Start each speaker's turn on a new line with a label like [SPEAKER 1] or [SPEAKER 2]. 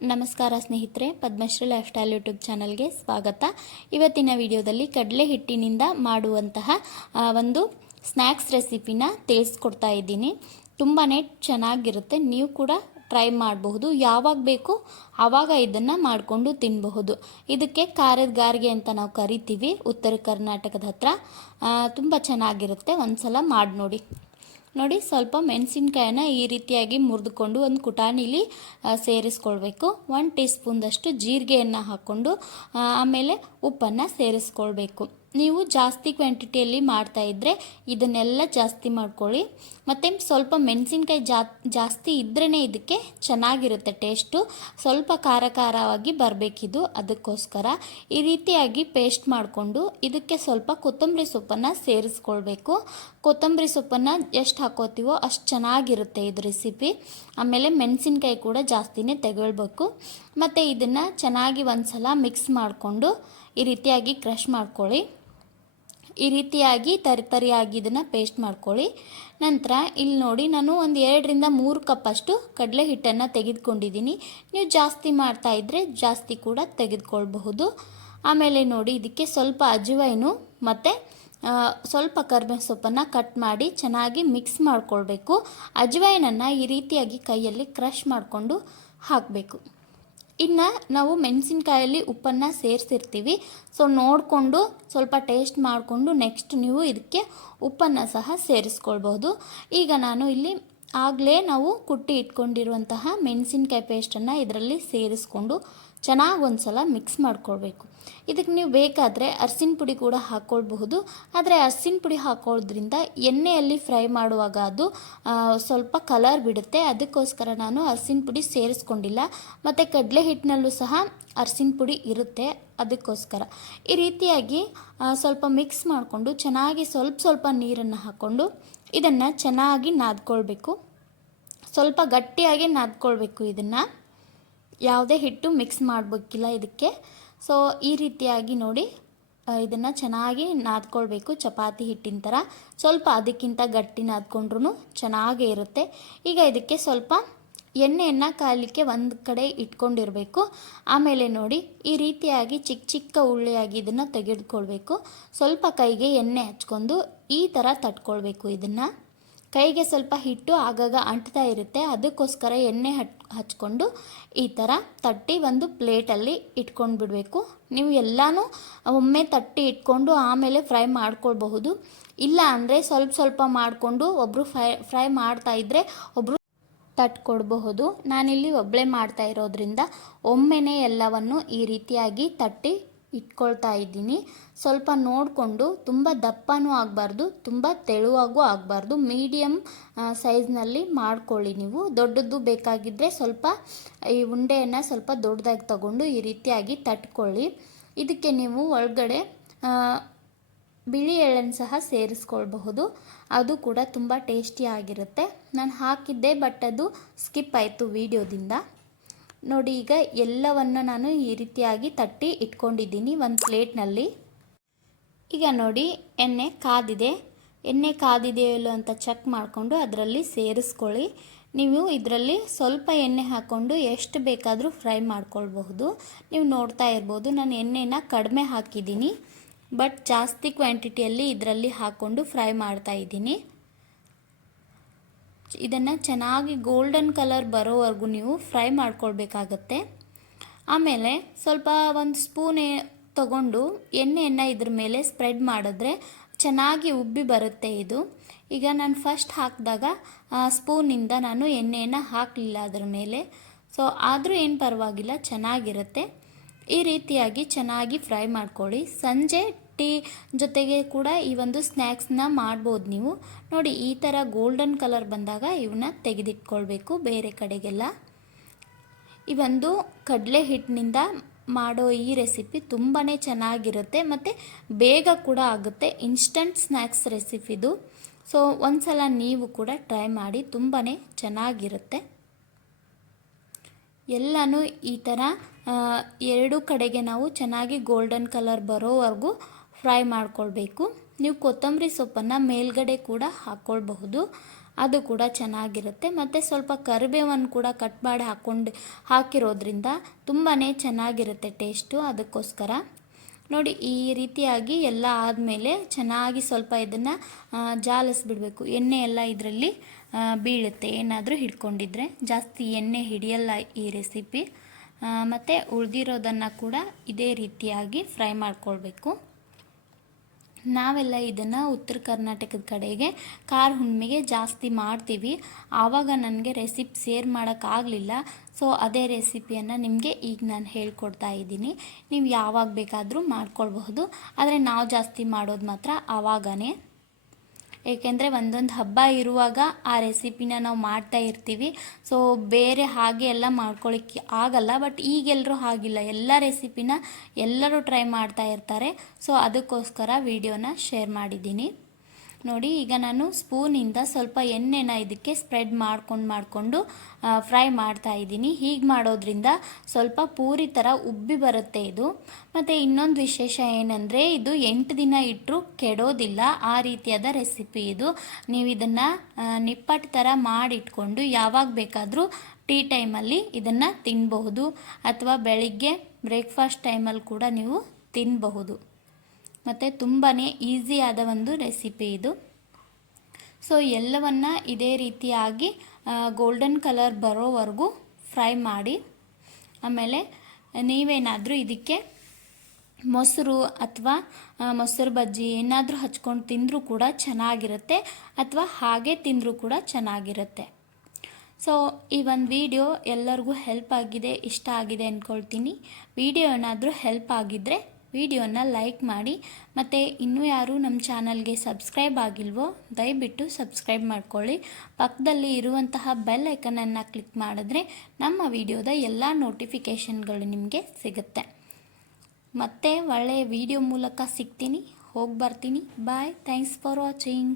[SPEAKER 1] ನಮಸ್ಕಾರ ಸ್ನೇಹಿತರೆ, Padmashri life style YouTube ಚಾನಲ್ಗೆ ಸ್ವಾಗತ. ಇವತ್ತಿನ ವಿಡಿಯೋದಲ್ಲಿ ಕಡಲೆ ಹಿಟ್ಟಿನಿಂದ ಮಾಡುವಂತಹ ಒಂದು ಸ್ನ್ಯಾಕ್ಸ್ ರೆಸಿಪಿನ ತಿಳಿಸ್ಕೊಡ್ತಾ ಇದ್ದೀನಿ. ತುಂಬಾ ಚೆನ್ನಾಗಿರುತ್ತೆ. ನೀವು ಕೂಡ ಟ್ರೈ ಮಾಡಬಹುದು. ಯಾವಾಗ ಬೇಕು ಆವಾಗ ಇದನ್ನು ಮಾಡಿಕೊಂಡು ತಿನ್ನಬಹುದು ಇದಕ್ಕೆ ಖಾರದ ಗಾರಿಗೆ ಅಂತ ನಾವು ಕರಿತೀವಿ. ಉತ್ತರ ಕರ್ನಾಟಕದ ಹತ್ರ. ತುಂಬ ಚೆನ್ನಾಗಿರುತ್ತೆ. ಒಂದು ಸಲ ಮಾಡಿ ನೋಡಿ ನೋಡಿ ಸ್ವಲ್ಪ ಮೆಣಸಿನ್ಕಾಯನ್ನ ಈ ರೀತಿಯಾಗಿ ಮುರಿದುಕೊಂಡು ಒಂದು ಕುಟಾಣಿಲಿ ಸೇರಿಸ್ಕೊಳ್ಬೇಕು. ಒನ್ ಟೀ ಸ್ಪೂನ್ದಷ್ಟು ಜೀರಿಗೆಯನ್ನು ಹಾಕ್ಕೊಂಡು ಆಮೇಲೆ ಉಪ್ಪನ್ನು ಸೇರಿಸ್ಕೊಳ್ಬೇಕು. ನೀವು ಜಾಸ್ತಿ ಕ್ವಾಂಟಿಟಿಯಲ್ಲಿ ಮಾಡ್ತಾ ಇದ್ದರೆ ಇದನ್ನೆಲ್ಲ ಜಾಸ್ತಿ ಮಾಡ್ಕೊಳ್ಳಿ. ಮತ್ತು ಸ್ವಲ್ಪ ಮೆಣಸಿನ್ಕಾಯಿ ಜಾ, ಜಾಸ್ತಿ ಇದ್ರೇ ಇದಕ್ಕೆ ಚೆನ್ನಾಗಿರುತ್ತೆ ಟೇಸ್ಟು. ಸ್ವಲ್ಪ ಖಾರ ಖಾರವಾಗಿ ಬರಬೇಕಿದು ಅದಕ್ಕೋಸ್ಕರ. ಈ ರೀತಿಯಾಗಿ ಪೇಸ್ಟ್ ಮಾಡಿಕೊಂಡು ಇದಕ್ಕೆ ಸ್ವಲ್ಪ ಕೊತ್ತಂಬರಿ ಸೊಪ್ಪನ್ನು ಸೇರಿಸ್ಕೊಳ್ಬೇಕು. ಕೊತ್ತಂಬರಿ ಸೊಪ್ಪನ್ನು ಎಷ್ಟು ಹಾಕೋತೀವೋ ಅಷ್ಟು ಚೆನ್ನಾಗಿರುತ್ತೆ ಇದು ರೆಸಿಪಿ. ಆಮೇಲೆ ಮೆಣಸಿನ್ಕಾಯಿ ಕೂಡ ಜಾಸ್ತಿನೇ ತೆಗೊಳ್ಬೇಕು. ಮತ್ತು ಇದನ್ನು ಚೆನ್ನಾಗಿ ಒಂದ್ಸಲ ಮಿಕ್ಸ್ ಮಾಡಿಕೊಂಡು ಈ ರೀತಿಯಾಗಿ ಕ್ರಷ್ ಮಾಡ್ಕೊಳ್ಳಿ. ಈ ರೀತಿಯಾಗಿ ತರಿ ತರಿಯಾಗಿ ಇದನ್ನು ಪೇಸ್ಟ್ ಮಾಡ್ಕೊಳ್ಳಿ. ನಂತರ ಇಲ್ಲಿ ನೋಡಿ ನಾನು ಒಂದು ಎರಡರಿಂದ ಮೂರು ಕಪ್ಪಷ್ಟು ಕಡಲೆ ಹಿಟ್ಟನ್ನು ತೆಗೆದುಕೊಂಡಿದ್ದೀನಿ. ನೀವು ಜಾಸ್ತಿ ಮಾಡ್ತಾ ಇದ್ದರೆ ಜಾಸ್ತಿ ಕೂಡ ತೆಗೆದುಕೊಳ್ಬಹುದು. ಆಮೇಲೆ ನೋಡಿ ಇದಕ್ಕೆ ಸ್ವಲ್ಪ ಅಜವೈನು ಮತ್ತು ಸ್ವಲ್ಪ ಕರ್ಬೇವಿನ ಸೊಪ್ಪನ್ನು ಕಟ್ ಮಾಡಿ ಚೆನ್ನಾಗಿ ಮಿಕ್ಸ್ ಮಾಡಿಕೊಳ್ಬೇಕು. ಅಜುವೈನನ್ನು ಈ ರೀತಿಯಾಗಿ ಕೈಯಲ್ಲಿ ಕ್ರಷ್ ಮಾಡಿಕೊಂಡು ಹಾಕಬೇಕು. ಇನ್ನು ನಾವು ಮೆಣಸಿನ್ಕಾಯಲ್ಲಿ ಉಪ್ಪನ್ನು ಸೇರಿಸಿರ್ತೀವಿ. ಸೊ ನೋಡಿಕೊಂಡು ಸ್ವಲ್ಪ ಟೇಸ್ಟ್ ಮಾಡಿಕೊಂಡು ನೆಕ್ಸ್ಟ್ ನೀವು ಇದಕ್ಕೆ ಉಪ್ಪನ್ನು ಸಹ ಸೇರಿಸ್ಕೊಳ್ಬೋದು. ಈಗ ನಾನು ಇಲ್ಲಿ ಆಗಲೇ ನಾವು ಕುಟ್ಟಿ ಇಟ್ಕೊಂಡಿರುವಂತಹ ಮೆಣಸಿನ್ಕಾಯಿ ಪೇಸ್ಟನ್ನು ಇದರಲ್ಲಿ ಸೇರಿಸ್ಕೊಂಡು ಚೆನ್ನಾಗಿ ಒಂದು ಸಲ ಮಿಕ್ಸ್ ಮಾಡ್ಕೊಳ್ಬೇಕು. ಇದಕ್ಕೆ ನೀವು ಬೇಕಾದರೆ ಅರಸಿನ ಪುಡಿ ಕೂಡ ಹಾಕ್ಕೊಳ್ಬಹುದು ಆದರೆ ಅರ್ಸಿನ ಪುಡಿ ಹಾಕೊಳ್ಳೋದ್ರಿಂದ ಎಣ್ಣೆಯಲ್ಲಿ ಫ್ರೈ ಮಾಡುವಾಗ ಅದು ಸ್ವಲ್ಪ ಕಲರ್ ಬಿಡುತ್ತೆ. ಅದಕ್ಕೋಸ್ಕರ ನಾನು ಅರಸಿನ ಪುಡಿ ಸೇರಿಸ್ಕೊಂಡಿಲ್ಲ. ಮತ್ತು ಕಡಲೆ ಹಿಟ್ಟಿನಲ್ಲೂ ಸಹ ಅರಸಿನ ಪುಡಿ ಇರುತ್ತೆ ಅದಕ್ಕೋಸ್ಕರ. ಈ ರೀತಿಯಾಗಿ ಸ್ವಲ್ಪ ಮಿಕ್ಸ್ ಮಾಡಿಕೊಂಡು ಚೆನ್ನಾಗಿ ಸ್ವಲ್ಪ ಸ್ವಲ್ಪ ನೀರನ್ನು ಹಾಕ್ಕೊಂಡು ಇದನ್ನು ಚೆನ್ನಾಗಿ ನಾದ್ಕೊಳ್ಬೇಕು. ಸ್ವಲ್ಪ ಗಟ್ಟಿಯಾಗಿ ನಾದ್ಕೊಳ್ಬೇಕು ಇದನ್ನು. ಯಾವುದೇ ಹಿಟ್ಟು ಮಿಕ್ಸ್ ಮಾಡಬೇಕಿಲ್ಲ ಇದಕ್ಕೆ. ಸೊ ಈ ರೀತಿಯಾಗಿ ನೋಡಿ ಇದನ್ನು ಚೆನ್ನಾಗಿ ನಾದ್ಕೊಳ್ಬೇಕು ಚಪಾತಿ ಹಿಟ್ಟಿನ ಥರ ಸ್ವಲ್ಪ ಅದಕ್ಕಿಂತ ಗಟ್ಟಿ ನಾದ್ಕೊಂಡ್ರೂ ಚೆನ್ನಾಗೇ ಇರುತ್ತೆ. ಈಗ ಇದಕ್ಕೆ ಸ್ವಲ್ಪ ಎಣ್ಣೆಯನ್ನು ಕಾಯಲಿಕ್ಕೆ ಒಂದು ಕಡೆ ಇಟ್ಕೊಂಡಿರಬೇಕು. ಆಮೇಲೆ ನೋಡಿ, ಈ ರೀತಿಯಾಗಿ ಚಿಕ್ಕ ಚಿಕ್ಕ ಉಳ್ಳಿಯಾಗಿ ಇದನ್ನು ತೆಗೆದುಕೊಳ್ಬೇಕು. ಸ್ವಲ್ಪ ಕೈಗೆ ಎಣ್ಣೆ ಹಚ್ಕೊಂಡು ಈ ಥರ ತಟ್ಕೊಳ್ಬೇಕು ಇದನ್ನು. ಕೈಗೆ ಸ್ವಲ್ಪ ಹಿಟ್ಟು ಆಗಾಗ ಅಂಟ್ತಾ ಇರುತ್ತೆ. ಅದಕ್ಕೋಸ್ಕರ ಎಣ್ಣೆ ಹಟ್, ಹಚ್ಕೊಂಡು ಈ ಥರ ತಟ್ಟಿ ಒಂದು ಪ್ಲೇಟಲ್ಲಿ ಇಟ್ಕೊಂಡು ಬಿಡಬೇಕು ನೀವು ಎಲ್ಲನೂ ಒಮ್ಮೆ ತಟ್ಟಿ ಇಟ್ಕೊಂಡು ಆಮೇಲೆ ಫ್ರೈ ಮಾಡ್ಕೊಳ್ಬಹುದು. ಇಲ್ಲ ಅಂದರೆ ಸ್ವಲ್ಪ ಸ್ವಲ್ಪ ಮಾಡಿಕೊಂಡು ಒಬ್ಬರು ಫ್ರೈ ಫ್ರೈ ಮಾಡ್ತಾ ಇದ್ದರೆ ಒಬ್ಬರು ತಟ್ಕೊಡ್ಬಹುದು ನಾನಿಲ್ಲಿ ಒಬ್ಬಳೇ ಮಾಡ್ತಾ ಇರೋದ್ರಿಂದ ಒಮ್ಮೆನೇ ಎಲ್ಲವನ್ನು ಈ ರೀತಿಯಾಗಿ ತಟ್ಟಿ ಇಟ್ಕೊಳ್ತಾ ಇದ್ದೀನಿ. ಸ್ವಲ್ಪ ನೋಡಿಕೊಂಡು ತುಂಬ ದಪ್ಪನೂ ಆಗಬಾರ್ದು, ತುಂಬ ತೆಳುವಾಗೂ ಆಗಬಾರ್ದು. ಮೀಡಿಯಮ್ ಸೈಜ್ನಲ್ಲಿ ಮಾಡ್ಕೊಳ್ಳಿ ನೀವು. ದೊಡ್ಡದು ಬೇಕಾಗಿದ್ದರೆ ಸ್ವಲ್ಪ ಈ ಉಂಡೆಯನ್ನು ಸ್ವಲ್ಪ ದೊಡ್ಡದಾಗಿ ತಗೊಂಡು ಈ ರೀತಿಯಾಗಿ ತಟ್ಕೊಳ್ಳಿ. ಇದಕ್ಕೆ ನೀವು ಒಳಗಡೆ ಬಿಳಿ ಎಳ್ಳನ್ನು ಸಹ ಸೇರಿಸ್ಕೊಳ್ಬಹುದು. ಅದು ಕೂಡ ತುಂಬ ಟೇಸ್ಟಿ ಆಗಿರುತ್ತೆ. ನಾನು ಹಾಕಿದ್ದೆ, ಬಟ್ ಅದು ಸ್ಕಿಪ್ ಆಯಿತು ವಿಡಿಯೋದಿಂದ. ನೋಡಿ, ಈಗ ಎಲ್ಲವನ್ನು ನಾನು ಈ ರೀತಿಯಾಗಿ ತಟ್ಟಿ ಇಟ್ಕೊಂಡಿದ್ದೀನಿ ಒಂದು ಪ್ಲೇಟ್ನಲ್ಲಿ. ಈಗ ನೋಡಿ, ಎಣ್ಣೆ ಕಾದಿದೆ. ಎಣ್ಣೆ ಕಾದಿದೆಯೋ ಇಲ್ಲೋ ಅಂತ ಚೆಕ್ ಮಾಡಿಕೊಂಡು ಅದರಲ್ಲಿ ಸೇರಿಸ್ಕೊಳ್ಳಿ. ನೀವು ಇದರಲ್ಲಿ ಸ್ವಲ್ಪ ಎಣ್ಣೆ ಹಾಕ್ಕೊಂಡು ಎಷ್ಟು ಬೇಕಾದರೂ ಫ್ರೈ ಮಾಡ್ಕೊಳ್ಬಹುದು. ನೀವು ನೋಡ್ತಾ ಇರ್ಬೋದು, ನಾನು ಎಣ್ಣೆನ ಕಡಿಮೆ ಹಾಕಿದ್ದೀನಿ. ಬಟ್ ಜಾಸ್ತಿ ಕ್ವಾಂಟಿಟಿಯಲ್ಲಿ ಇದರಲ್ಲಿ ಹಾಕ್ಕೊಂಡು ಫ್ರೈ ಮಾಡ್ತಾ ಇದ್ದೀನಿ. ಇದನ್ನು ಚೆನ್ನಾಗಿ ಗೋಲ್ಡನ್ ಕಲರ್ ಬರೋವರೆಗೂ ನೀವು ಫ್ರೈ ಮಾಡ್ಕೊಳ್ಬೇಕಾಗತ್ತೆ. ಆಮೇಲೆ ಸ್ವಲ್ಪ ಒಂದು ಸ್ಪೂನ್ ತಗೊಂಡು ಎಣ್ಣೆಯನ್ನು ಇದ್ರ ಮೇಲೆ ಸ್ಪ್ರೆಡ್ ಮಾಡಿದ್ರೆ ಚೆನ್ನಾಗಿ ಉಬ್ಬಿ ಬರುತ್ತೆ ಇದು. ಈಗ ನಾನು ಫಸ್ಟ್ ಹಾಕಿದಾಗ ಸ್ಪೂನಿಂದ ನಾನು ಎಣ್ಣೆಯನ್ನು ಹಾಕಲಿಲ್ಲ ಅದ್ರ ಮೇಲೆ. ಸೊ ಆದರೂ ಏನು ಪರವಾಗಿಲ್ಲ, ಚೆನ್ನಾಗಿರುತ್ತೆ. ಈ ರೀತಿಯಾಗಿ ಚೆನ್ನಾಗಿ ಫ್ರೈ ಮಾಡ್ಕೊಳ್ಳಿ. ಸಂಜೆ ಟೀ ಜೊತೆಗೆ ಕೂಡ ಈ ಒಂದು ಸ್ನ್ಯಾಕ್ಸ್ನ ಮಾಡ್ಬೋದು ನೀವು. ನೋಡಿ, ಈ ಥರ ಗೋಲ್ಡನ್ ಕಲರ್ ಬಂದಾಗ ಇವನ್ನ ತೆಗೆದಿಟ್ಕೊಳ್ಬೇಕು ಬೇರೆ ಕಡೆಗೆಲ್ಲ. ಈ ಒಂದು ಕಡಲೆ ಹಿಟ್ಟಿನಿಂದ ಮಾಡೋ ಈ ರೆಸಿಪಿ ತುಂಬಾ ಚೆನ್ನಾಗಿರುತ್ತೆ ಮತ್ತು ಬೇಗ ಕೂಡ ಆಗುತ್ತೆ ಇನ್ಸ್ಟಂಟ್ ಸ್ನ್ಯಾಕ್ಸ್ ರೆಸಿಪಿದು ಸೊ ಒಂದ್ಸಲ ನೀವು ಕೂಡ ಟ್ರೈ ಮಾಡಿ ತುಂಬಾ ಚೆನ್ನಾಗಿರುತ್ತೆ. ಎಲ್ಲನೂ ಈ ಥರ ಎರಡೂ ಕಡೆಗೆ ನಾವು ಚೆನ್ನಾಗಿ ಗೋಲ್ಡನ್ ಕಲರ್ ಬರೋವರೆಗೂ ಫ್ರೈ ಮಾಡ್ಕೊಳ್ಬೇಕು. ನೀವು ಕೊತ್ತಂಬರಿ ಸೊಪ್ಪನ್ನು ಮೇಲ್ಗಡೆ ಕೂಡ ಹಾಕ್ಕೊಳ್ಬಹುದು ಅದು ಕೂಡ ಚೆನ್ನಾಗಿರುತ್ತೆ. ಮತ್ತು ಸ್ವಲ್ಪ ಕರಿಬೇವನ್ನು ಕೂಡ ಕಟ್ ಮಾಡಿ ಹಾಕ್ಕೊಂಡು ಹಾಕಿರೋದ್ರಿಂದ ತುಂಬಾ ಚೆನ್ನಾಗಿರುತ್ತೆ ಟೇಸ್ಟು ಅದಕ್ಕೋಸ್ಕರ. ನೋಡಿ, ಈ ರೀತಿಯಾಗಿ ಎಲ್ಲ ಆದಮೇಲೆ ಚೆನ್ನಾಗಿ ಸ್ವಲ್ಪ ಇದನ್ನು ಜಾಲಿಸ್ಬಿಡಬೇಕು. ಎಣ್ಣೆ ಎಲ್ಲ ಇದರಲ್ಲಿ ಬೀಳುತ್ತೆ. ಏನಾದರೂ ಹಿಡ್ಕೊಂಡಿದ್ರೆ ಜಾಸ್ತಿ ಎಣ್ಣೆ ಹಿಡಿಯಲ್ಲ ಈ ರೆಸಿಪಿ. ಮತ್ತು ಉಳಿದಿರೋದನ್ನು ಕೂಡ ಇದೇ ರೀತಿಯಾಗಿ ಫ್ರೈ ಮಾಡ್ಕೊಳ್ಬೇಕು. ನಾವೆಲ್ಲ ಇದನ್ನು ಉತ್ತರ ಕರ್ನಾಟಕದ ಕಡೆಗೆ ಖಾರ ಹುಣ್ಣಿಮೆಗೆ ಜಾಸ್ತಿ ಮಾಡ್ತೀವಿ. ಆವಾಗ ನನಗೆ ರೆಸಿಪಿ ಸೇರ್ ಮಾಡೋಕ್ಕಾಗಲಿಲ್ಲ ಸೊ ಅದೇ ರೆಸಿಪಿಯನ್ನು ನಿಮಗೆ ಈಗ ನಾನು ಹೇಳ್ಕೊಡ್ತಾ ಇದ್ದೀನಿ. ನೀವು ಯಾವಾಗ ಬೇಕಾದರೂ ಮಾಡ್ಕೊಳ್ಬಹುದು. ಆದರೆ ನಾವು ಜಾಸ್ತಿ ಮಾಡೋದು ಮಾತ್ರ ಆವಾಗನೇ. ಏಕೆಂದರೆ ಒಂದೊಂದು ಹಬ್ಬ ಇರುವಾಗ ಆ ರೆಸಿಪಿನ ನಾವು ಮಾಡ್ತಾ ಇರ್ತೀವಿ. ಸೊ ಬೇರೆ ಹಾಗೆ ಎಲ್ಲ ಮಾಡ್ಕೊಳ್ಳಿಕ್ಕೆ ಆಗಲ್ಲ ಬಟ್ ಈಗೆಲ್ಲರೂ ಹಾಗಿಲ್ಲ. ಎಲ್ಲ ರೆಸಿಪಿನ ಎಲ್ಲರೂ ಟ್ರೈ ಮಾಡ್ತಾ ಇರ್ತಾರೆ. ಸೊ ಅದಕ್ಕೋಸ್ಕರ ವಿಡಿಯೋನ ಶೇರ್ ಮಾಡಿದ್ದೀನಿ. ನೋಡಿ, ಈಗ ನಾನು ಸ್ಪೂನಿಂದ ಸ್ವಲ್ಪ ಎಣ್ಣೆನ ಇದಕ್ಕೆ ಸ್ಪ್ರೆಡ್ ಮಾಡ್ಕೊಂಡು ಮಾಡಿಕೊಂಡು ಫ್ರೈ ಮಾಡ್ತಾ ಇದ್ದೀನಿ. ಹೀಗೆ ಮಾಡೋದ್ರಿಂದ ಸ್ವಲ್ಪ ಪೂರಿ ಥರ ಉಬ್ಬಿ ಬರುತ್ತೆ ಇದು. ಮತ್ತು ಇನ್ನೊಂದು ವಿಶೇಷ ಏನಂದರೆ, ಇದು ಎಂಟು ದಿನ ಇಟ್ಟರು ಕೆಡೋದಿಲ್ಲ. ಆ ರೀತಿಯಾದ ರೆಸಿಪಿ ಇದು. ನೀವು ಇದನ್ನು ನಿಪ್ಪಟ್ಟು ಥರ ಮಾಡಿಟ್ಕೊಂಡು ಯಾವಾಗ ಬೇಕಾದರೂ ಟೀ ಟೈಮಲ್ಲಿ ಇದನ್ನು ತಿನ್ನಬಹುದು ಅಥವಾ ಬೆಳಿಗ್ಗೆ ಬ್ರೇಕ್ಫಾಸ್ಟ್ ಟೈಮಲ್ಲಿ ಕೂಡ ನೀವು ತಿನ್ನಬಹುದು ಮತ್ತು ತುಂಬಾ ಈಸಿಯಾದ ಒಂದು ರೆಸಿಪಿ ಇದು. ಸೊ ಎಲ್ಲವನ್ನು ಇದೇ ರೀತಿಯಾಗಿ ಗೋಲ್ಡನ್ ಕಲರ್ ಬರೋವರೆಗೂ ಫ್ರೈ ಮಾಡಿ, ಆಮೇಲೆ ನೀವೇನಾದರೂ ಇದಕ್ಕೆ ಮೊಸರು ಅಥವಾ ಮೊಸರು ಬಜ್ಜಿ ಏನಾದರೂ ಹಚ್ಕೊಂಡು ತಿಂದರೂ ಕೂಡ ಚೆನ್ನಾಗಿರುತ್ತೆ ಅಥವಾ ಹಾಗೆ ತಿಂದರೂ ಕೂಡ ಚೆನ್ನಾಗಿರುತ್ತೆ. ಸೊ ಈ ಒಂದು ವಿಡಿಯೋ ಎಲ್ಲರಿಗೂ ಹೆಲ್ಪ್ ಆಗಿದೆ, ಇಷ್ಟ ಆಗಿದೆ ಅಂದ್ಕೊಳ್ತೀನಿ ವಿಡಿಯೋ ಏನಾದರೂ ಹೆಲ್ಪ್ ಆಗಿದ್ದರೆ ವಿಡಿಯೋನ ಲೈಕ್ ಮಾಡಿ ಮತ್ತು ಇನ್ನೂ ಯಾರು ನಮ್ಮ ಚಾನಲ್ಗೆ ಸಬ್ಸ್ಕ್ರೈಬ್ ಆಗಿಲ್ವೋ ದಯವಿಟ್ಟು ಸಬ್ಸ್ಕ್ರೈಬ್ ಮಾಡ್ಕೊಳ್ಳಿ. ಪಕ್ಕದಲ್ಲಿ ಇರುವಂತಹ ಬೆಲ್ ಐಕನನ್ನು ಕ್ಲಿಕ್ ಮಾಡಿದ್ರೆ ನಮ್ಮ ವಿಡಿಯೋದ ಎಲ್ಲ ನೋಟಿಫಿಕೇಷನ್ಗಳು ನಿಮಗೆ ಸಿಗುತ್ತೆ. ಮತ್ತೆ ಒಳ್ಳೆಯ ವಿಡಿಯೋ ಮೂಲಕ ಸಿಗ್ತೀನಿ. ಹೋಗಿ ಬರ್ತೀನಿ. Bye thanks for watching